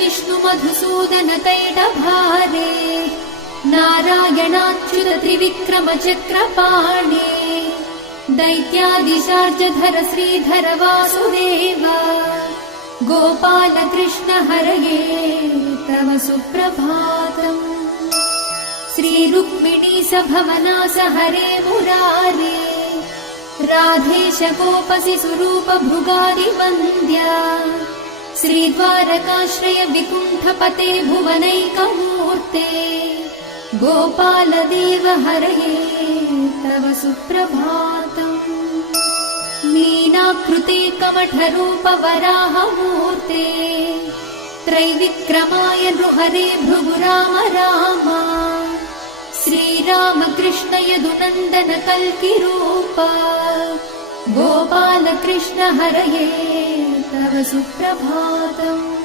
विष्णु मधुसूदन कैटभारे नारायणाच्युत त्रिविक्रम चक्रपाणे दैत्यादिशार्जधर श्रीधर वासुदेव गोपाल कृष्ण हरये तव सुप्रभातम्। श्री रुक्मिणी सभवनास हरे मुरारे राधेश गोपसि स्वरूप भृगादिवन्द्या श्रीद्वारकाश्रय विकुण्ठपते भुवनैकमूर्ते गोपाल देव हरये तव सुप्रभातम्। मीनाकृते कमठरूप वराहमूर्ते त्रैविक्रमाय नृहरे भृगु राम राम श्रीराम कृष्ण यदुनन्दन कल्किरूप गोपाल कृष्ण हरये तव सुप्रभातम्।